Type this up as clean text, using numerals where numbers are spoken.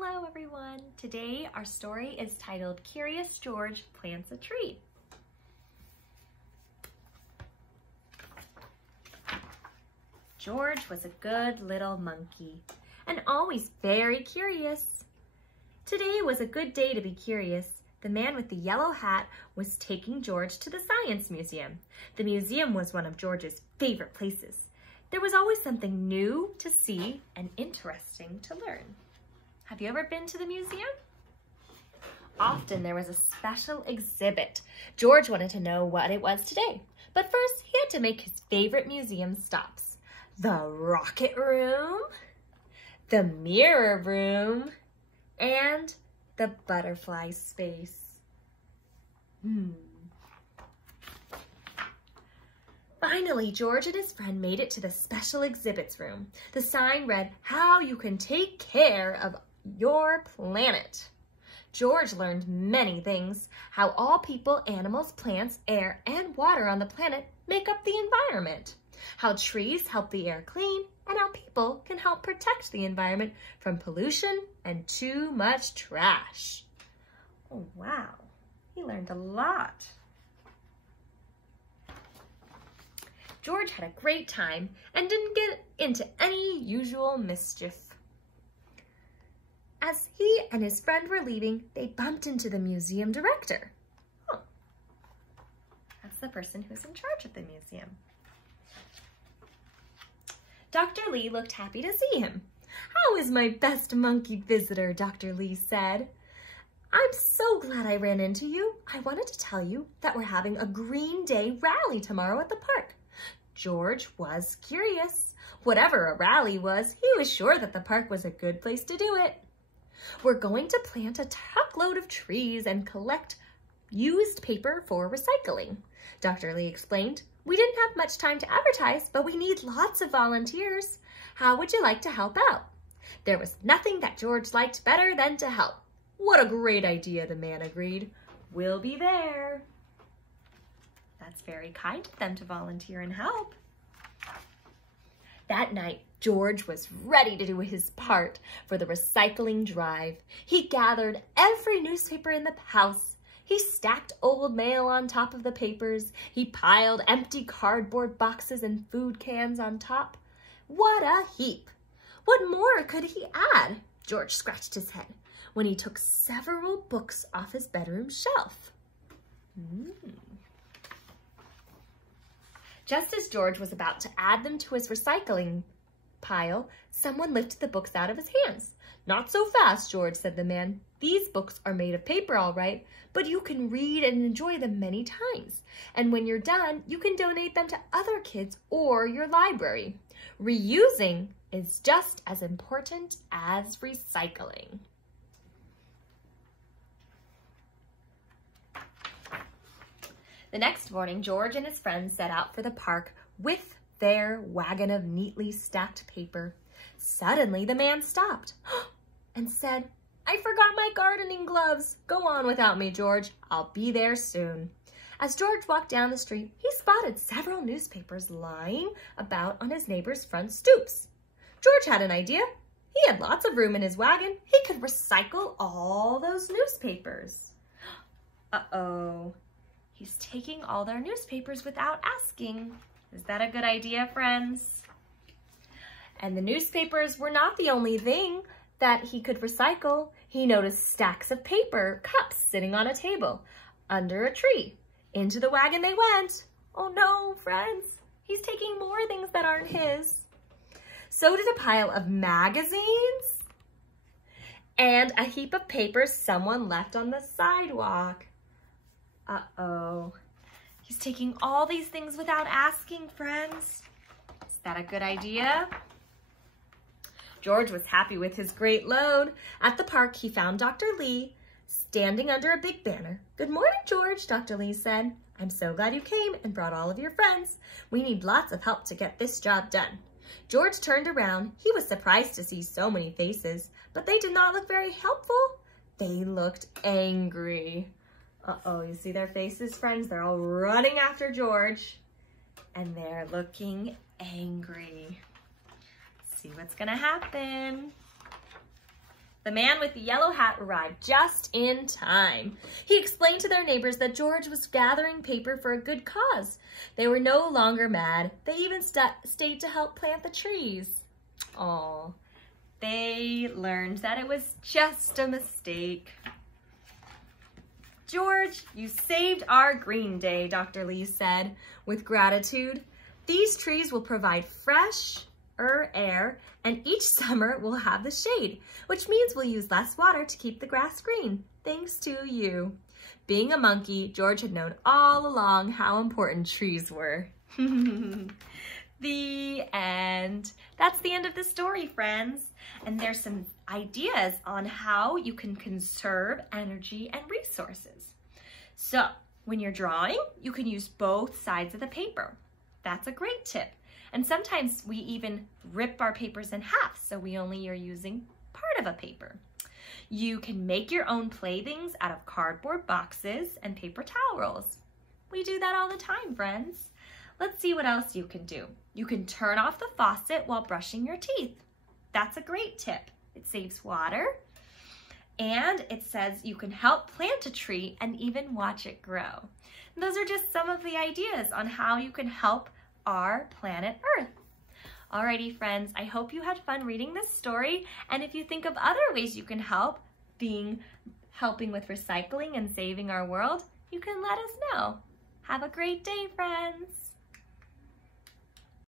Hello everyone! Today our story is titled Curious George Plants a Tree. George was a good little monkey and always very curious. Today was a good day to be curious. The man with the yellow hat was taking George to the Science Museum. The museum was one of George's favorite places. There was always something new to see and interesting to learn. Have you ever been to the museum? Often there was a special exhibit. George wanted to know what it was today, but first he had to make his favorite museum stops. The rocket room, the mirror room, and the butterfly space. Finally, George and his friend made it to the special exhibits room. The sign read, "How you can take care of your planet." George learned many things: how all people, animals, plants, air, and water on the planet make up the environment, how trees help the air clean, and how people can help protect the environment from pollution and too much trash. Oh, wow, he learned a lot. George had a great time and didn't get into any usual mischief. As he and his friend were leaving, they bumped into the museum director. Oh, that's the person who's in charge of the museum. Dr. Lee looked happy to see him. "How is my best monkey visitor?" Dr. Lee said. "I'm so glad I ran into you. I wanted to tell you that we're having a Green Day rally tomorrow at the park." George was curious. Whatever a rally was, he was sure that the park was a good place to do it. "We're going to plant a truckload of trees and collect used paper for recycling," Dr. Lee explained. "We didn't have much time to advertise, but we need lots of volunteers. How would you like to help out?" There was nothing that George liked better than to help. "What a great idea," the man agreed. "We'll be there." That's very kind of them to volunteer and help. That night, George was ready to do his part for the recycling drive. He gathered every newspaper in the house. He stacked old mail on top of the papers. He piled empty cardboard boxes and food cans on top. What a heap! What more could he add? George scratched his head when he took several books off his bedroom shelf. Just as George was about to add them to his recycling pile, someone lifted the books out of his hands. "Not so fast, George," said the man. "These books are made of paper, all right, but you can read and enjoy them many times. And when you're done, you can donate them to other kids or your library. Reusing is just as important as recycling." The next morning, George and his friends set out for the park with their wagon of neatly stacked paper. Suddenly, the man stopped and said, "I forgot my gardening gloves. Go on without me, George. I'll be there soon." As George walked down the street, he spotted several newspapers lying about on his neighbor's front stoops. George had an idea. He had lots of room in his wagon. He could recycle all those newspapers. Uh-oh. He's taking all their newspapers without asking. Is that a good idea, friends? And the newspapers were not the only thing that he could recycle. He noticed stacks of paper cups sitting on a table under a tree. Into the wagon they went. Oh no, friends, he's taking more things that aren't his. So did a pile of magazines and a heap of papers someone left on the sidewalk. Uh-oh. He's taking all these things without asking, friends. Is that a good idea? George was happy with his great load. At the park, he found Dr. Lee standing under a big banner. "Good morning, George," Dr. Lee said. "I'm so glad you came and brought all of your friends. We need lots of help to get this job done." George turned around. He was surprised to see so many faces, but they did not look very helpful. They looked angry. Uh-oh, you see their faces, friends? They're all running after George, and they're looking angry. Let's see what's gonna happen. The man with the yellow hat arrived just in time. He explained to their neighbors that George was gathering paper for a good cause. They were no longer mad. They even stayed to help plant the trees. Aw, they learned that it was just a mistake. George, you saved our green day, Dr. Lee said with gratitude. These trees will provide fresh air, and each summer we'll have the shade, which means we'll use less water to keep the grass green, thanks to you. Being a monkey, George had known all along how important trees were. The end. That's the end of the story, friends. And there's some ideas on how you can conserve energy and resources. So, when you're drawing, you can use both sides of the paper. That's a great tip. And sometimes we even rip our papers in half, so we only are using part of a paper. You can make your own playthings out of cardboard boxes and paper towel rolls. We do that all the time, friends. Let's see what else you can do. You can turn off the faucet while brushing your teeth. That's a great tip. It saves water, and it says you can help plant a tree and even watch it grow. And those are just some of the ideas on how you can help our planet Earth. Alrighty, friends, I hope you had fun reading this story, and if you think of other ways you can help, helping with recycling and saving our world, you can let us know. Have a great day, friends.